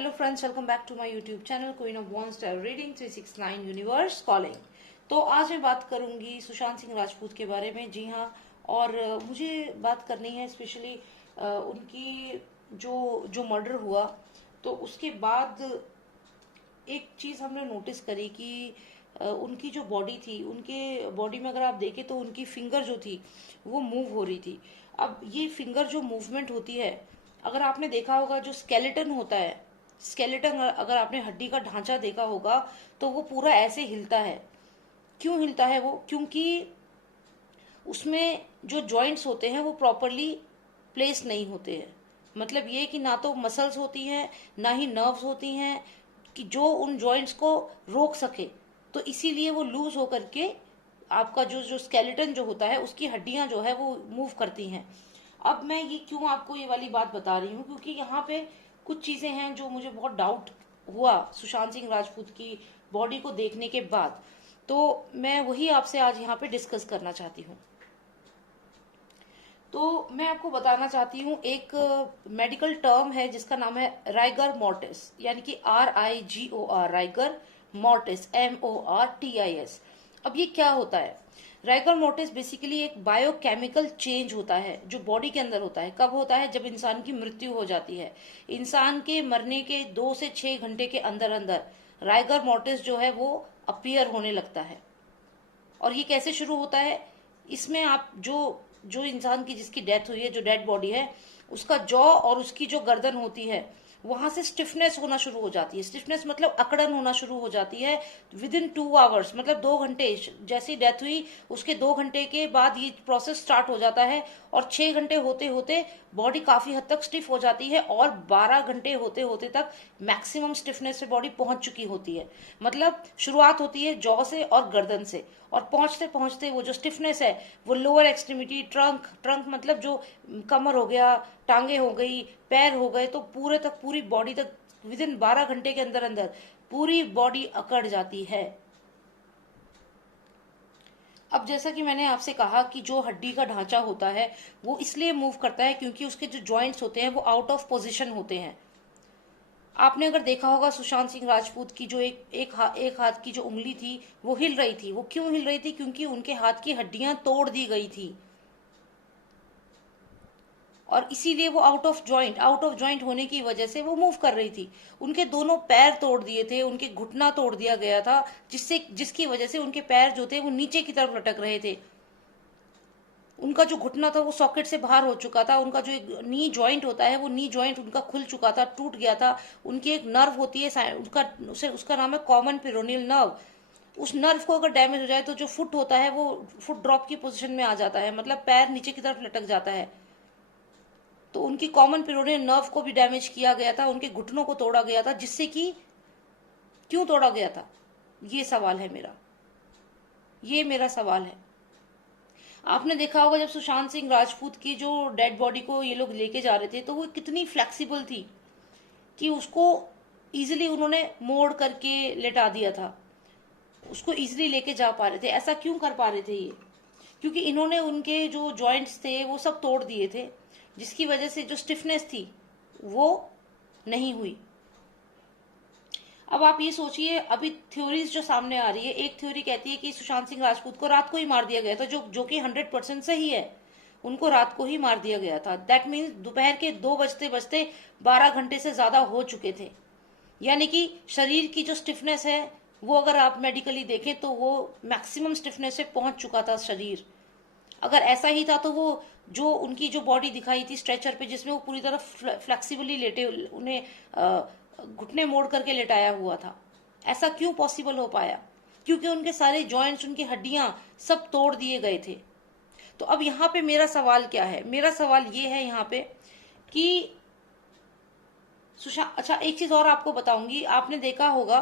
Hello friends, welcome back to my YouTube channel queen of one star reading 369 universe calling. तो आज मैं बात करूंगी सुशांत सिंह राजपूत के बारे में। जी हाँ, और मुझे बात करनी है स्पेशली उनकी जो मर्डर हुआ तो उसके बाद एक चीज हमने नोटिस करी कि उनकी जो बॉडी थी, उनके बॉडी में अगर आप देखें तो उनकी फिंगर जो थी वो मूव हो रही थी। अब ये फिंगर जो मूवमेंट होती है, अगर आपने देखा होगा जो स्केलेटन होता है, स्केलेटन अगर आपने हड्डी का ढांचा देखा होगा तो वो पूरा ऐसे हिलता है। क्यों हिलता है वो? क्योंकि उसमें जो जॉइंट्स होते हैं वो प्रॉपरली प्लेस नहीं होते हैं। मतलब ये कि ना तो मसल्स होती हैं ना ही नर्व्स होती हैं कि जो उन जॉइंट्स को रोक सके। तो इसीलिए वो लूज होकर के आपका जो जो स्केलेटन जो होता है उसकी हड्डियां जो है वो मूव करती हैं। अब मैं ये क्यों आपको ये वाली बात बता रही हूँ, क्योंकि यहाँ पे कुछ चीजें हैं जो मुझे बहुत डाउट हुआ सुशांत सिंह राजपूत की बॉडी को देखने के बाद। तो मैं वही आपसे आज यहाँ पे डिस्कस करना चाहती हूँ। तो मैं आपको बताना चाहती हूँ, एक मेडिकल टर्म है जिसका नाम है राइगर मॉर्टिस, यानी कि RIGOR, राइगर मॉर्टिस, MORTIS। अब ये क्या होता है? राइगर मोर्टिस बेसिकली एक बायोकेमिकल चेंज होता है जो बॉडी के अंदर होता है। कब होता है? जब इंसान की मृत्यु हो जाती है। इंसान के मरने के 2 से 6 घंटे के अंदर अंदर राइगर मोर्टिस जो है वो अपीयर होने लगता है। और ये कैसे शुरू होता है? इसमें आप जो जो इंसान की जिसकी डेथ हुई है, जो डेड बॉडी है, उसका जॉ और उसकी जो गर्दन होती है वहां से स्टिफनेस होना शुरू हो जाती है। स्टिफनेस मतलब अकड़न होना शुरू हो जाती है विद इन 2 आवर्स, मतलब 2 घंटे। जैसी डेथ हुई उसके 2 घंटे के बाद ये प्रोसेस स्टार्ट हो जाता है और 6 घंटे होते होते बॉडी काफी हद तक स्टिफ हो जाती है और 12 घंटे होते होते तक मैक्सिमम स्टिफनेस पे बॉडी पहुंच चुकी होती है। मतलब शुरुआत होती है जॉ से और गर्दन से, और पहुंचते पहुंचते वो जो स्टिफनेस है वो लोअर एक्सट्रीमिटी, ट्रंक, ट्रंक मतलब जो कमर हो गया, टांगे हो गई, पैर हो गए, तो पूरे तक पूरी बॉडी तक विद इन 12 घंटे के अंदर अंदर पूरी बॉडी अकड़ जाती है। अब जैसा कि मैंने आपसे कहा कि जो हड्डी का ढांचा होता है वो इसलिए मूव करता है क्योंकि उसके जो जॉइंट्स होते हैं वो आउट ऑफ पोजीशन होते हैं। आपने अगर देखा होगा सुशांत सिंह राजपूत की जो एक हाथ की जो उंगली थी वो हिल रही थी। वो क्यों हिल रही थी? क्योंकि उनके हाथ की हड्डियां तोड़ दी गई थी और इसीलिए वो आउट ऑफ जॉइंट होने की वजह से वो मूव कर रही थी। उनके दोनों पैर तोड़ दिए थे, उनके घुटना तोड़ दिया गया था, जिसकी वजह से उनके पैर जो थे वो नीचे की तरफ लटक रहे थे। उनका जो घुटना था वो सॉकेट से बाहर हो चुका था। उनका जो एक नी जॉइंट होता है वो नी जॉइंट उनका खुल चुका था, टूट गया था। उनकी एक नर्व होती है उसका नाम है कॉमन पेरोनियल नर्व। उस नर्व को अगर डैमेज हो जाए तो जो फुट होता है वो फुट ड्रॉप की पोजीशन में आ जाता है, मतलब पैर नीचे की तरफ लटक जाता है। तो उनकी कॉमन पेरोनियल नर्व को भी डैमेज किया गया था, उनके घुटनों को तोड़ा गया था। जिससे कि क्यों तोड़ा गया था, ये सवाल है मेरा, ये मेरा सवाल है। आपने देखा होगा जब सुशांत सिंह राजपूत की जो डेड बॉडी को ये लोग लेके जा रहे थे तो वो कितनी फ्लेक्सिबल थी कि उसको इजीली उन्होंने मोड़ करके लेटा दिया था, उसको इजीली लेके जा पा रहे थे। ऐसा क्यों कर पा रहे थे ये? क्योंकि इन्होंने उनके जो जॉइंट्स थे वो सब तोड़ दिए थे, जिसकी वजह से जो स्टिफनेस थी वो नहीं हुई। अब आप ये सोचिए, अभी थ्योरीज जो सामने आ रही है, एक थ्योरी कहती है कि सुशांत सिंह राजपूत को रात को ही मार दिया गया था, जो कि 100% सही है। उनको रात को ही मार दिया गया था। दैट मीन्स दोपहर के 2 बजते बजते 12 घंटे से ज्यादा हो चुके थे। यानी कि शरीर की जो स्टिफनेस है वो अगर आप मेडिकली देखें तो वो मैक्सिमम स्टिफनेस पे पहुंच चुका था शरीर। अगर ऐसा ही था तो वो जो उनकी जो बॉडी दिखाई थी स्ट्रेचर पे, जिसमें वो पूरी तरह फ्लेक्सिबली लेटे, उन्हें घुटने मोड़ करके लेटाया हुआ था, ऐसा क्यों पॉसिबल हो पाया? क्योंकि उनके सारे जॉइंट्स, उनकी हड्डियां सब तोड़ दिए गए थे। तो अब यहाँ पे मेरा सवाल क्या है? मेरा सवाल ये है यहाँ पे कि अच्छा, एक चीज और आपको बताऊंगी। आपने देखा होगा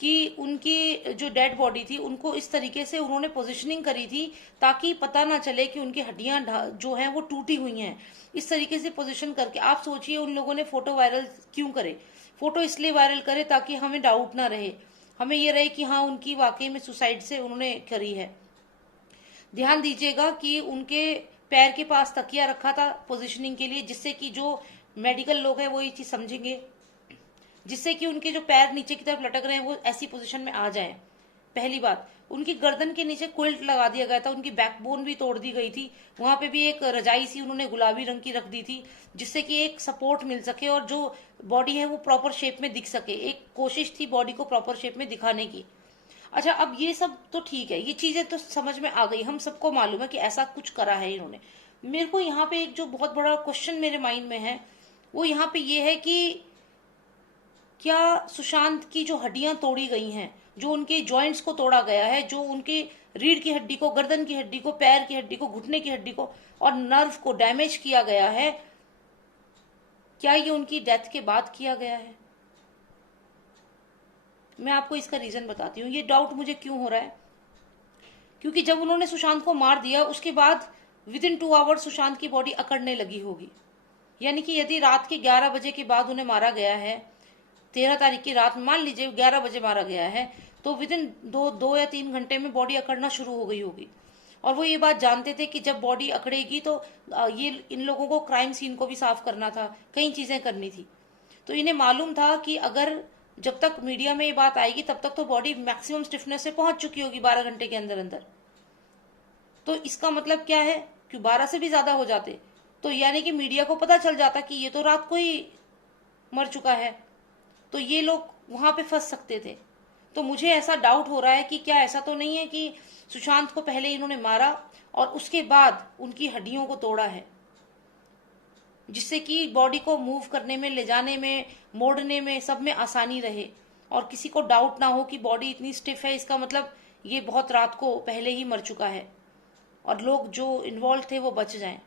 कि उनकी जो डेड बॉडी थी उनको इस तरीके से उन्होंने पोजीशनिंग करी थी ताकि पता ना चले कि उनकी हड्डियां जो हैं वो टूटी हुई हैं। इस तरीके से पोजीशन करके आप सोचिए उन लोगों ने फोटो वायरल क्यों करे? फोटो इसलिए वायरल करे ताकि हमें डाउट ना रहे, हमें ये रहे कि हाँ उनकी वाकई में सुसाइड से उन्होंने करी है। ध्यान दीजिएगा कि उनके पैर के पास तकिया रखा था पोजीशनिंग के लिए, जिससे कि जो मेडिकल लोग हैं वो ये चीज समझेंगे जिससे कि उनके जो पैर नीचे की तरफ लटक रहे हैं वो ऐसी पोजीशन में आ जाएं। पहली बात, उनकी गर्दन के नीचे क्विल्ट लगा दिया गया था, उनकी बैकबोन भी तोड़ दी गई थी, वहां पे भी एक रजाई सी उन्होंने गुलाबी रंग की रख दी थी, जिससे कि एक सपोर्ट मिल सके और जो बॉडी है वो प्रॉपर शेप में दिख सके। एक कोशिश थी बॉडी को प्रॉपर शेप में दिखाने की। अच्छा, अब ये सब तो ठीक है, ये चीजें तो समझ में आ गई, हम सबको मालूम है कि ऐसा कुछ करा है इन्होंने। मेरे को यहाँ पे एक जो बहुत बड़ा क्वेश्चन मेरे माइंड में है वो यहाँ पे ये है कि क्या सुशांत की जो हड्डियां तोड़ी गई हैं, जो उनके जॉइंट्स को तोड़ा गया है, जो उनके रीढ़ की हड्डी को, गर्दन की हड्डी को, पैर की हड्डी को, घुटने की हड्डी को और नर्व को डैमेज किया गया है, क्या ये उनकी डेथ के बाद किया गया है? मैं आपको इसका रीजन बताती हूँ। ये डाउट मुझे क्यों हो रहा है, क्योंकि जब उन्होंने सुशांत को मार दिया उसके बाद विद इन 2 आवर्स सुशांत की बॉडी अकड़ने लगी होगी। यानी कि यदि रात के 11 बजे के बाद उन्हें मारा गया है, 13 तारीख की रात, मान लीजिए 11 बजे मारा गया है, तो विद इन 2 या 3 घंटे में बॉडी अकड़ना शुरू हो गई होगी। और वो ये बात जानते थे कि जब बॉडी अकड़ेगी तो ये इन लोगों को क्राइम सीन को भी साफ करना था, कई चीजें करनी थी। तो इन्हें मालूम था कि अगर जब तक मीडिया में ये बात आएगी तब तक तो बॉडी मैक्सिमम स्टिफनेस से पहुंच चुकी होगी 12 घंटे के अंदर अंदर। तो इसका मतलब क्या है कि 12 से भी ज्यादा हो जाते तो यानी कि मीडिया को पता चल जाता कि ये तो रात को ही मर चुका है, तो ये लोग वहां पे फंस सकते थे। तो मुझे ऐसा डाउट हो रहा है कि क्या ऐसा तो नहीं है कि सुशांत को पहले इन्होंने मारा और उसके बाद उनकी हड्डियों को तोड़ा है, जिससे कि बॉडी को मूव करने में, ले जाने में, मोड़ने में, सब में आसानी रहे और किसी को डाउट ना हो कि बॉडी इतनी स्टिफ है, इसका मतलब ये बहुत रात को पहले ही मर चुका है और लोग जो इन्वॉल्व थे वो बच जाएं।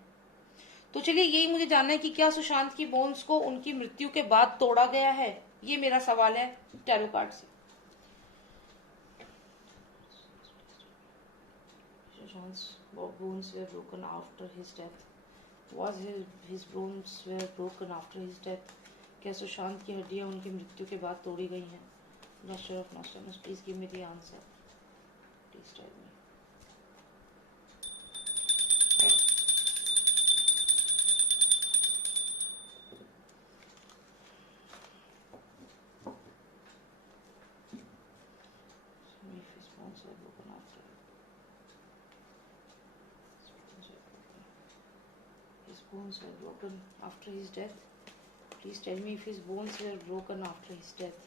तो चलिए, यही मुझे जानना है कि क्या सुशांत की बोन्स को उनकी मृत्यु के बाद तोड़ा गया है, ये मेरा सवाल है टैरो कार्ड से। Sushant's bones were broken after his death. Was his bones were broken after his death? क्या सुशांत की हड्डियां उनकी मृत्यु के बाद तोड़ी गई हैं? Master of Nostradamus, please give me the answer. Please tell me. If his bones were broken after his bones were broken after his death. Please tell me if his bones were broken after his death.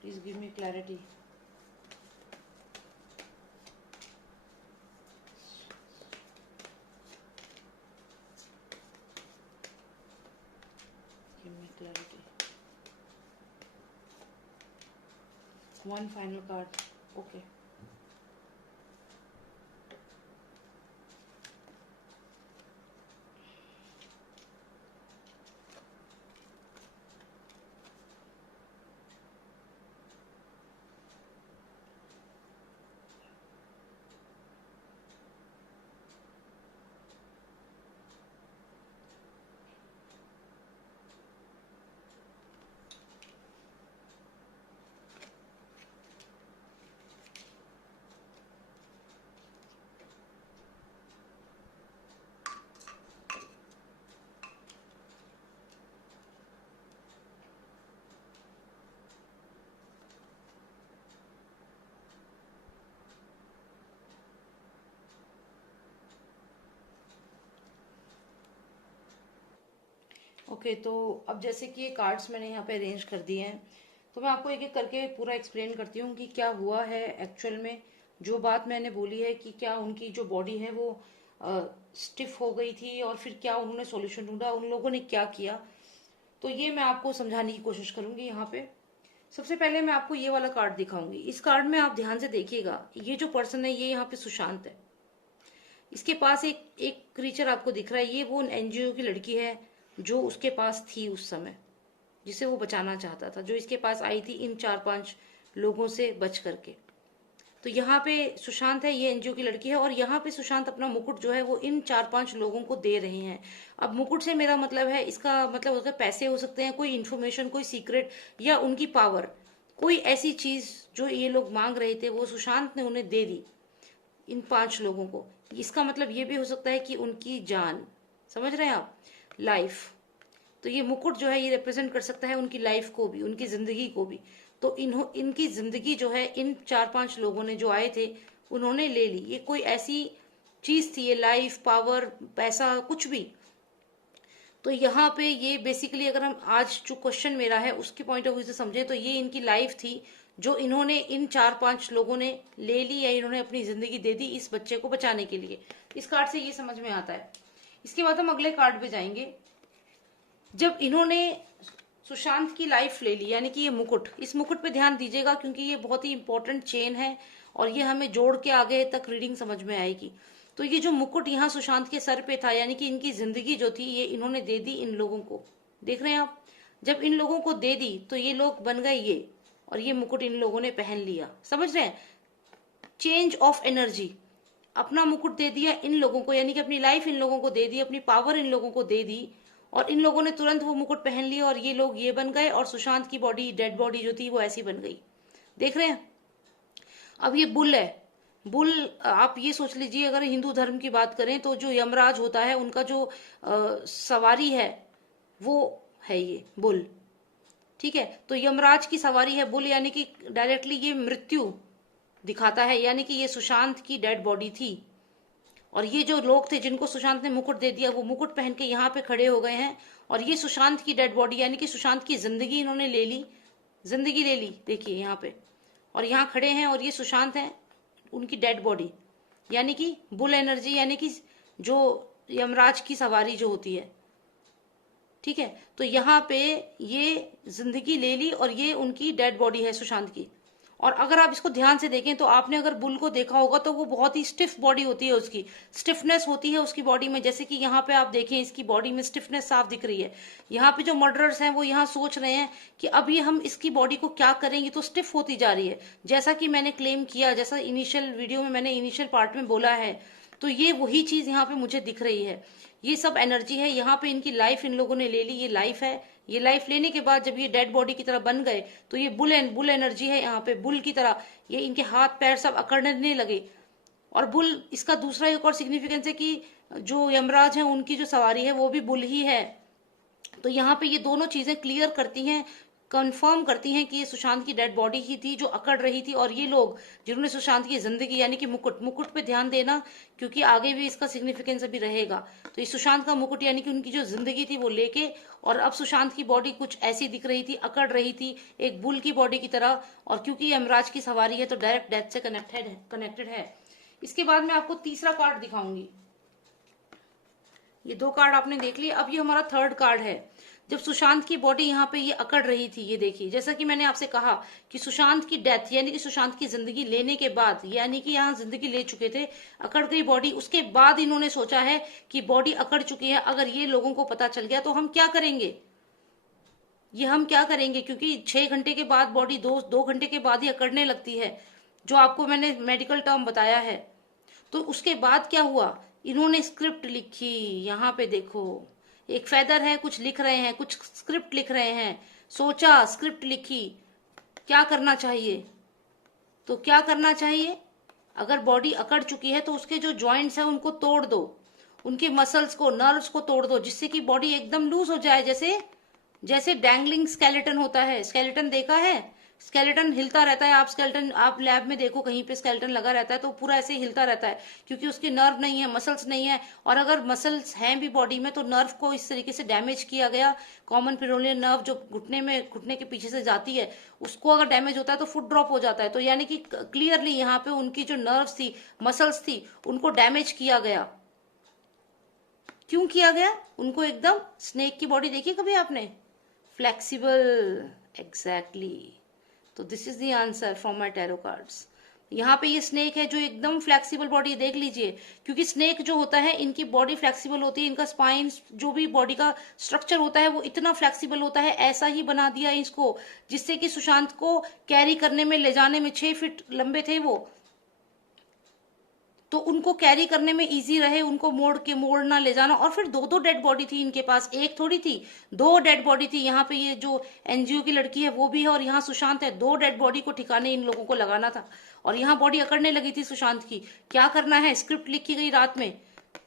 Please give me clarity. Give me clarity. One final card. Okay. Okay, तो अब जैसे कि ये cards मैंने यहाँ पे arrange कर दिए हैं, तो मैं आपको एक एक करके पूरा एक्सप्लेन करती हूँ कि क्या हुआ है एक्चुअल में। जो बात मैंने बोली है कि क्या उनकी जो बॉडी है वो स्टिफ हो गई थी और फिर क्या उन्होंने सॉल्यूशन ढूंढा, उन लोगों ने क्या किया, तो ये मैं आपको समझाने की कोशिश करूंगी यहाँ पे। सबसे पहले मैं आपको ये वाला कार्ड दिखाऊंगी। इस कार्ड में आप ध्यान से देखिएगा, ये जो पर्सन है ये यहाँ पे सुशांत है। इसके पास एक एक क्रीचर आपको दिख रहा है, ये वो एनजीओ की लड़की है जो उसके पास थी उस समय, जिसे वो बचाना चाहता था, जो इसके पास आई थी इन 4-5 लोगों से बच करके। तो यहाँ पे सुशांत है, ये एनजीओ की लड़की है और यहाँ पे सुशांत अपना मुकुट जो है वो इन 4-5 लोगों को दे रहे हैं। अब मुकुट से मेरा मतलब है, इसका मतलब होता है पैसे हो सकते हैं, कोई इन्फॉर्मेशन, कोई सीक्रेट या उनकी पावर, कोई ऐसी चीज जो ये लोग मांग रहे थे वो सुशांत ने उन्हें दे दी इन 5 लोगों को। इसका मतलब ये भी हो सकता है कि उनकी जान, समझ रहे हैं आप, लाइफ। तो तो ये मुकुट जो है ये रिप्रेजेंट कर सकता है उनकी लाइफ को भी, उनकी जिंदगी को भी। तो इनकी जिंदगी जो है इन 4-5 लोगों ने जो आए थे उन्होंने ले ली। ये कोई ऐसी चीज थी, ये लाइफ, पावर, पैसा, कुछ भी। तो यहाँ पे ये बेसिकली अगर हम आज जो क्वेश्चन मेरा है उसके पॉइंट ऑफ व्यू से समझे तो ये इनकी लाइफ थी जो इन्होंने इन 4-5 लोगों ने ले ली, या इन्होंने अपनी जिंदगी दे दी इस बच्चे को बचाने के लिए। इस कार्ड से ये समझ में आता है। इसके बाद हम अगले कार्ड पे जाएंगे। जब इन्होंने सुशांत की लाइफ ले ली, यानी कि ये मुकुट, इस मुकुट पे ध्यान दीजिएगा क्योंकि ये बहुत ही इंपॉर्टेंट चेन है और ये हमें जोड़ के आगे तक रीडिंग समझ में आएगी। तो ये जो मुकुट यहाँ सुशांत के सर पे था, यानी कि इनकी जिंदगी जो थी ये इन्होंने दे दी इन लोगों को। देख रहे हैं आप, जब इन लोगों को दे दी तो ये लोग बन गए ये, और ये मुकुट इन लोगों ने पहन लिया। समझ रहे हैं, चेंज ऑफ एनर्जी। अपना मुकुट दे दिया इन लोगों को, यानी कि अपनी लाइफ इन लोगों को दे दी, अपनी पावर इन लोगों को दे दी, और इन लोगों ने तुरंत वो मुकुट पहन लिया और ये लोग ये बन गए, और सुशांत की बॉडी, डेड बॉडी जो थी वो ऐसी बन गई। देख रहे हैं। अब ये बुल है। बुल, आप ये सोच लीजिए, अगर हिंदू धर्म की बात करें तो जो यमराज होता है उनका जो सवारी है वो है ये बुल। ठीक है, तो यमराज की सवारी है बुल, यानी कि डायरेक्टली ये मृत्यु दिखाता है, यानी कि ये सुशांत की डेड बॉडी थी। और ये जो लोग थे जिनको सुशांत ने मुकुट दे दिया वो मुकुट पहन के यहाँ पे खड़े हो गए हैं, और ये सुशांत की डेड बॉडी, यानी कि सुशांत की जिंदगी इन्होंने ले ली, जिंदगी ले ली। देखिए यहाँ पे, और यहाँ खड़े हैं, और ये सुशांत है, उनकी डेड बॉडी, यानी कि बुल एनर्जी, यानी कि जो यमराज की सवारी जो होती है। ठीक है, तो यहाँ पे ये जिंदगी ले ली और ये उनकी डेड बॉडी है सुशांत की। और अगर आप इसको ध्यान से देखें तो आपने अगर बुल को देखा होगा तो वो बहुत ही स्टिफ बॉडी होती है, उसकी स्टिफनेस होती है उसकी बॉडी में। जैसे कि यहाँ पे आप देखें, इसकी बॉडी में स्टिफनेस साफ दिख रही है। यहाँ पे जो मर्डरर्स हैं वो यहाँ सोच रहे हैं कि अभी हम इसकी बॉडी को क्या करेंगे, तो स्टिफ होती जा रही है। जैसा कि मैंने क्लेम किया, जैसा इनिशियल वीडियो में मैंने इनिशियल पार्ट में बोला है, तो ये वही चीज यहाँ पे मुझे दिख रही है। ये सब एनर्जी है। यहाँ पे इनकी लाइफ इन लोगों ने ले ली, ये लाइफ है। ये लाइफ लेने के बाद जब ये डेड बॉडी की तरह बन गए तो ये बुल एनर्जी है यहाँ पे, बुल की तरह ये इनके हाथ पैर सब अकड़ने लगे। और बुल, इसका दूसरा एक और सिग्निफिकेंस है कि जो यमराज है उनकी जो सवारी है वो भी बुल ही है। तो यहाँ पे ये दोनों चीजें क्लियर करती हैं, कंफर्म करती हैं कि ये सुशांत की डेड बॉडी ही थी जो अकड़ रही थी, और ये लोग जिन्होंने सुशांत की जिंदगी, यानी कि मुकुट पे ध्यान देना क्योंकि आगे भी इसका सिग्निफिकेंस अभी रहेगा। तो ये सुशांत का मुकुट, यानी कि उनकी जो जिंदगी थी वो लेके, और अब सुशांत की बॉडी कुछ ऐसी दिख रही थी, अकड़ रही थी एक बुल की बॉडी की तरह, और क्योंकि यमराज की सवारी है तो डायरेक्ट डेथ से कनेक्टेड है। इसके बाद मैं आपको तीसरा कार्ड दिखाऊंगी। ये 2 कार्ड आपने देख लिए, अब ये हमारा थर्ड कार्ड है। जब सुशांत की बॉडी यहाँ पे ये अकड़ रही थी, ये देखिए, जैसा कि मैंने आपसे कहा कि सुशांत की डेथ, यानी कि सुशांत की जिंदगी लेने के बाद, यानी कि यहाँ जिंदगी ले चुके थे, अकड़ गई बॉडी, उसके बाद इन्होंने सोचा है कि बॉडी अकड़ चुकी है, अगर ये लोगों को पता चल गया तो हम क्या करेंगे, ये हम क्या करेंगे, क्योंकि 6 घंटे के बाद बॉडी 2 घंटे के बाद ही अकड़ने लगती है, जो आपको मैंने मेडिकल टर्म बताया है। तो उसके बाद क्या हुआ, इन्होंने स्क्रिप्ट लिखी। यहाँ पे देखो, एक फेदर है, कुछ लिख रहे हैं, कुछ स्क्रिप्ट लिख रहे हैं। सोचा, स्क्रिप्ट लिखी, क्या करना चाहिए। तो क्या करना चाहिए, अगर बॉडी अकड़ चुकी है तो उसके जो जॉइंट्स हैं उनको तोड़ दो, उनके मसल्स को, नर्व्स को तोड़ दो, जिससे कि बॉडी एकदम लूज हो जाए। जैसे डैंगलिंग स्केलेटन होता है, स्केलेटन देखा है, स्केलेटन हिलता रहता है। आप लैब में देखो, कहीं पे स्केलेटन लगा रहता है तो पूरा ऐसे हिलता रहता है, क्योंकि उसके नर्व नहीं है, मसल्स नहीं है। और अगर मसल्स हैं भी बॉडी में तो नर्व को इस तरीके से डैमेज किया गया, कॉमन पेरोनियल नर्व जो घुटने के पीछे से जाती है, उसको अगर डैमेज होता है तो फुट ड्रॉप हो जाता है। तो यानी कि क्लियरली यहाँ पे उनकी जो नर्व्स थी, मसल्स थी, उनको डैमेज किया गया। क्यों किया गया, उनको एकदम, स्नेक की बॉडी देखी कभी आपने, फ्लेक्सिबल, एग्जैक्टली। तो this is the answer from my tarot cards. यहाँ पे ये स्नेक है जो एकदम फ्लेक्सिबल बॉडी, देख लीजिए, क्योंकि स्नेक जो होता है इनकी बॉडी फ्लेक्सिबल होती है, इनका स्पाइन, जो भी बॉडी का स्ट्रक्चर होता है वो इतना फ्लेक्सिबल होता है, ऐसा ही बना दिया इसको, जिससे कि सुशांत को कैरी करने में, ले जाने में, 6 फीट लंबे थे वो, तो उनको कैरी करने में इजी रहे, उनको मोड़ना ले जाना। और फिर 2 डेड बॉडी थी इनके पास, एक थोड़ी थी, 2 डेड बॉडी थी। यहाँ पे ये जो एनजीओ की लड़की है वो भी है, और यहाँ सुशांत है। 2 डेड बॉडी को ठिकाने इन लोगों को लगाना था, और यहाँ बॉडी अकड़ने लगी थी सुशांत की। क्या करना है, स्क्रिप्ट लिखी गई रात में,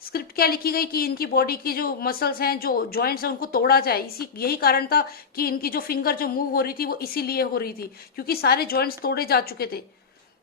स्क्रिप्ट क्या लिखी गई कि इनकी बॉडी की जो मसल्स हैं, जो जॉइंट्स हैं, उनको तोड़ा जाए। इसी यही कारण था कि इनकी जो फिंगर जो मूव हो रही थी वो इसीलिए हो रही थी क्योंकि सारे जॉइंट्स तोड़े जा चुके थे।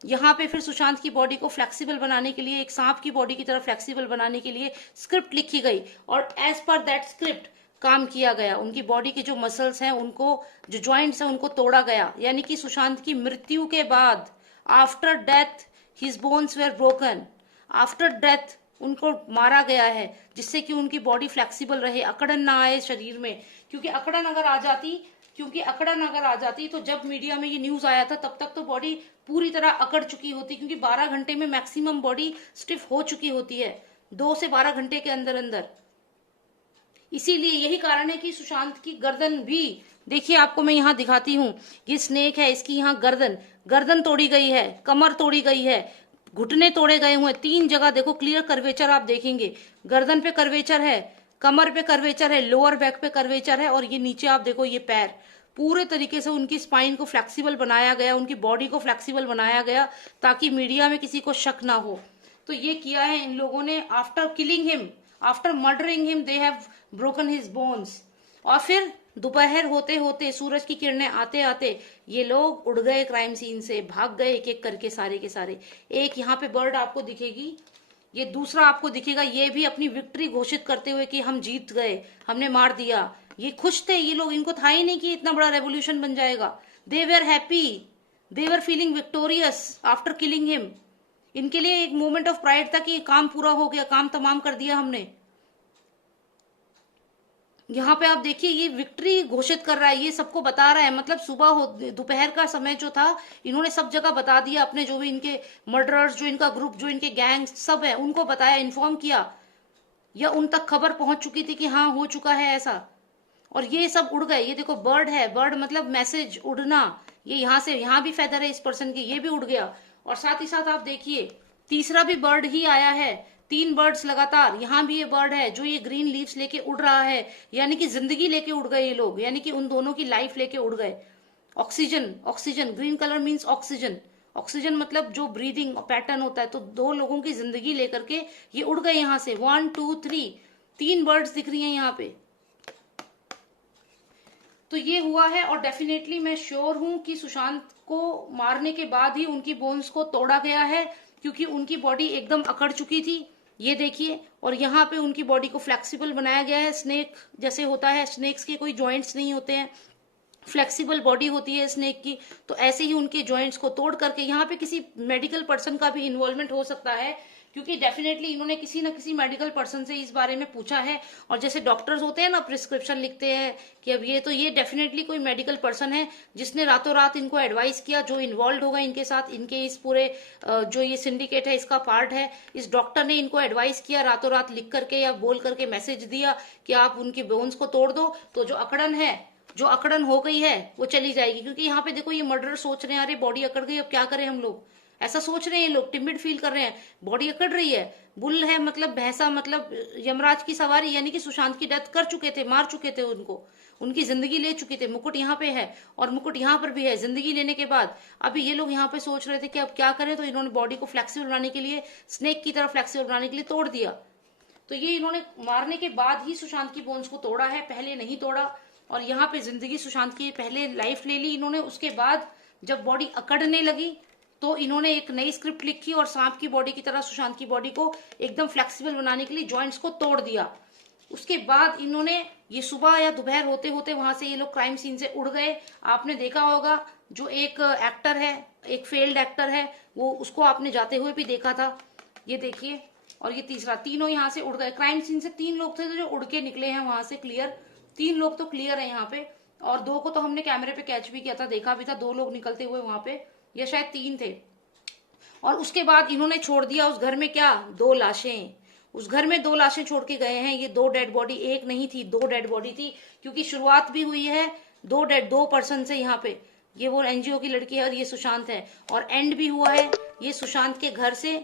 यहाँ पे फिर सुशांत की बॉडी को फ्लेक्सिबल बनाने के लिए, एक सांप की बॉडी की तरह फ्लेक्सिबल बनाने के लिए स्क्रिप्ट लिखी गई और एज पर दैट स्क्रिप्ट काम किया गया। उनकी बॉडी के जो मसल्स हैं, उनको जो जॉइंट्स हैं, उनको तोड़ा गया। यानी कि सुशांत की मृत्यु के बाद, after death his bones were broken, after death उनको मारा गया है जिससे कि उनकी बॉडी फ्लेक्सिबल रहे, अकड़न ना आए शरीर में। क्योंकि अकड़न अगर आ जाती तो जब मीडिया में ये न्यूज आया था तब तक तो बॉडी पूरी तरह अकड़ चुकी होती, क्योंकि 12 घंटे में मैक्सिमम बॉडी स्टिफ हो चुकी होती है, 2 से 12 घंटे के अंदर अंदर। इसीलिए यही कारण है कि सुशांत की गर्दन भी, देखिए आपको मैं यहाँ दिखाती हूँ, ये स्नेक है, इसकी यहाँ गर्दन तोड़ी गई है, कमर तोड़ी गई है, घुटने तोड़े गए हुए, 3 जगह देखो क्लियर कर्वेचर आप देखेंगे। गर्दन पे कर्वेचर है, कमर पे कर्वेचर है, लोअर बैक पे कर्वेचर है, और ये नीचे आप देखो ये पैर। पूरे तरीके से उनकी स्पाइन को फ्लेक्सिबल बनाया गया, उनकी बॉडी को फ्लेक्सिबल बनाया गया ताकि मीडिया में किसी को शक ना हो। तो ये किया है इन लोगों ने। After killing him, after murdering him, they have broken his bones. और फिर दोपहर होते होते, सूरज की किरणें आते आते ये लोग उड़ गए क्राइम सीन से, भाग गए एक एक करके सारे के सारे। एक यहाँ पे बर्ड आपको दिखेगी, ये दूसरा आपको दिखेगा, ये भी अपनी विक्ट्री घोषित करते हुए कि हम जीत गए, हमने मार दिया। ये खुश थे ये लोग, इनको था ही नहीं कि इतना बड़ा रेवोल्यूशन बन जाएगा। They were happy, they were feeling victorious after killing him. इनके लिए एक मोमेंट ऑफ प्राइड था कि काम पूरा हो गया, काम तमाम कर दिया हमने। यहाँ पे आप देखिए ये विक्ट्री घोषित कर रहा है, ये सबको बता रहा है। मतलब सुबह हो, दोपहर का समय जो था, इन्होंने सब जगह बता दिया अपने जो भी इनके मर्डरर्स, जो इनका ग्रुप, जो इनके गैंग सब है, उनको बताया, इन्फॉर्म किया, या उन तक खबर पहुंच चुकी थी कि हाँ हो चुका है ऐसा। और ये सब उड़ गए। ये देखो बर्ड है, बर्ड मतलब मैसेज, उड़ना। ये यहाँ से, यहाँ भी फेदर है इस पर्सन की, ये भी उड़ गया। और साथ ही साथ आप देखिए तीसरा भी बर्ड ही आया है, 3 बर्ड्स लगातार। यहाँ भी ये बर्ड है जो ये ग्रीन लीव्स लेके उड़ रहा है, यानी कि जिंदगी लेके उड़ गए ये लोग, यानी कि उन दोनों की लाइफ लेके उड़ गए। Oxygen, oxygen, green colour means oxygen. Oxygen मतलब जो ब्रीदिंग पैटर्न होता है। तो 2 लोगों की जिंदगी लेकर के ये उड़ गए यहाँ से। 1 2 3, 3 बर्ड्स दिख रही हैं यहाँ पे। तो ये हुआ है। और डेफिनेटली मैं श्योर हूं कि सुशांत को मारने के बाद ही उनकी बोन्स को तोड़ा गया है, क्योंकि उनकी बॉडी एकदम अकड़ चुकी थी, ये देखिए। और यहाँ पे उनकी बॉडी को फ्लेक्सिबल बनाया गया है, स्नेक जैसे होता है। स्नेक्स के कोई जॉइंट्स नहीं होते हैं, फ्लेक्सिबल बॉडी होती है स्नेक की। तो ऐसे ही उनके जॉइंट्स को तोड़ करके, यहाँ पे किसी मेडिकल पर्सन का भी इन्वॉल्वमेंट हो सकता है, क्योंकि डेफिनेटली इन्होंने किसी न किसी मेडिकल पर्सन से इस बारे में पूछा है। और जैसे डॉक्टर्स होते हैं ना, प्रिस्क्रिप्शन लिखते हैं कि अब ये, तो ये डेफिनेटली कोई मेडिकल पर्सन है जिसने रातों रात इनको एडवाइस किया, जो इन्वॉल्व होगा इनके साथ, इनके इस पूरे जो ये सिंडिकेट है इसका पार्ट है। इस डॉक्टर ने इनको एडवाइस किया, रातों रात लिख करके या बोल करके मैसेज दिया कि आप उनकी बोन्स को तोड़ दो, तो जो अकड़न हो गई है वो चली जाएगी। क्योंकि यहाँ पे देखो ये मर्डरर सोच रहे हैं, अरे बॉडी अकड़ गई, अब क्या करें हम लोग, ऐसा सोच रहे हैं लोग, टिमिड फील कर रहे हैं। बॉडी अकड़ रही है, बुल है मतलब भैंसा, मतलब यमराज की सवारी, यानी कि सुशांत की डेथ कर चुके थे, मार चुके थे उनको, उनकी जिंदगी ले चुके थे। मुकुट यहाँ पे है और मुकुट यहाँ पर भी है। जिंदगी लेने के बाद अभी ये लोग यहाँ पे सोच रहे थे कि अब क्या करें, तो इन्होंने बॉडी को फ्लेक्सिबल बनाने के लिए, स्नेक की तरह फ्लेक्सिबल बनाने के लिए तोड़ दिया। तो ये इन्होंने मारने के बाद ही सुशांत की बोन्स को तोड़ा है, पहले नहीं तोड़ा। और यहाँ पे जिंदगी सुशांत की, पहले लाइफ ले ली इन्होंने, उसके बाद जब बॉडी अकड़ने लगी तो इन्होंने एक नई स्क्रिप्ट लिखी और सांप की बॉडी की तरह सुशांत की बॉडी को एकदम फ्लेक्सिबल बनाने के लिए जॉइंट्स को तोड़ दिया। उसके बाद इन्होंने, ये सुबह या दोपहर होते होते वहां से ये लोग क्राइम सीन से उड़ गए। आपने देखा होगा जो एक एक्टर है, एक फेल्ड एक्टर है, वो, उसको आपने जाते हुए भी देखा था, ये देखिए। और ये तीसरा, तीनों यहाँ से उड़ गए क्राइम सीन से। 3 लोग थे जो उड़ के निकले हैं वहां से, क्लियर। 3 लोग तो क्लियर है यहाँ पे, और 2 को तो हमने कैमरे पे कैच भी किया था, देखा भी था, 2 लोग निकलते हुए वहां पे, या शायद 3 थे। और उसके बाद इन्होंने छोड़ दिया उस घर में क्या, 2 लाशें। उस घर में 2 लाशें छोड़ के गए हैं। ये 2 डेड बॉडी, एक नहीं थी, 2 डेड बॉडी थी, क्योंकि शुरुआत भी हुई है 2 पर्सन से यहाँ पे। ये वो एनजीओ की लड़की है और ये सुशांत है, और एंड भी हुआ है ये सुशांत के घर से।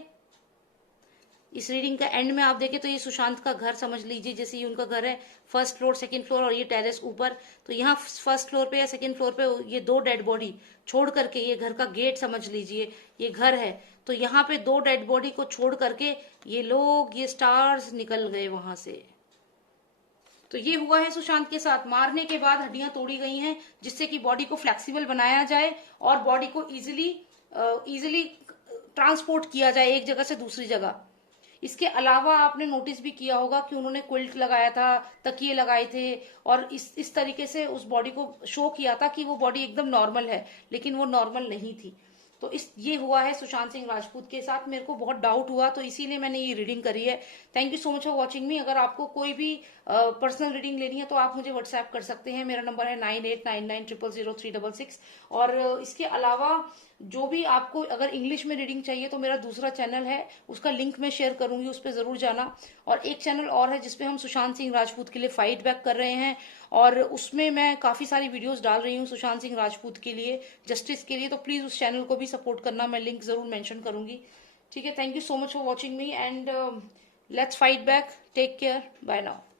इस रीडिंग का एंड में आप देखें तो ये सुशांत का घर समझ लीजिए, जैसे ये उनका घर है, फर्स्ट फ्लोर, सेकंड फ्लोर और ये टेरेस ऊपर। तो यहाँ फर्स्ट फ्लोर पे या सेकंड फ्लोर पे ये 2 डेड बॉडी छोड़ करके, ये घर का गेट समझ लीजिए, ये घर है, तो यहाँ पे 2 डेड बॉडी को छोड़ करके ये लोग, ये स्टार्स निकल गए वहां से। तो ये हुआ है सुशांत के साथ। मारने के बाद हड्डियां तोड़ी गई हैं, जिससे कि बॉडी को फ्लेक्सिबल बनाया जाए और बॉडी को इजीली ट्रांसपोर्ट किया जाए एक जगह से दूसरी जगह। इसके अलावा आपने नोटिस भी किया होगा कि उन्होंने क्विल्ट लगाया था, तकिए लगाए थे और इस तरीके से उस बॉडी को शो किया था कि वो बॉडी एकदम नॉर्मल है, लेकिन वो नॉर्मल नहीं थी। तो ये हुआ है सुशांत सिंह राजपूत के साथ। मेरे को बहुत डाउट हुआ तो इसीलिए मैंने ये रीडिंग करी है। Thank you so much for watching मी। अगर आपको कोई भी पर्सनल रीडिंग लेनी है तो आप मुझे व्हाट्सएप कर सकते हैं। मेरा नंबर है 9899000366। और इसके अलावा जो भी आपको अगर इंग्लिश में रीडिंग चाहिए तो मेरा दूसरा चैनल है, उसका लिंक मैं शेयर करूंगी, उस पर जरूर जाना। और एक चैनल और है जिसपे हम सुशांत सिंह राजपूत के लिए फाइट बैक कर रहे हैं, और उसमें मैं काफी सारी वीडियोस डाल रही हूँ सुशांत सिंह राजपूत के लिए, जस्टिस के लिए। तो प्लीज उस चैनल को भी सपोर्ट करना, मैं लिंक जरूर मेंशन करूंगी। ठीक है, thank you so much for watching me and let's fight back. Take care, bye now.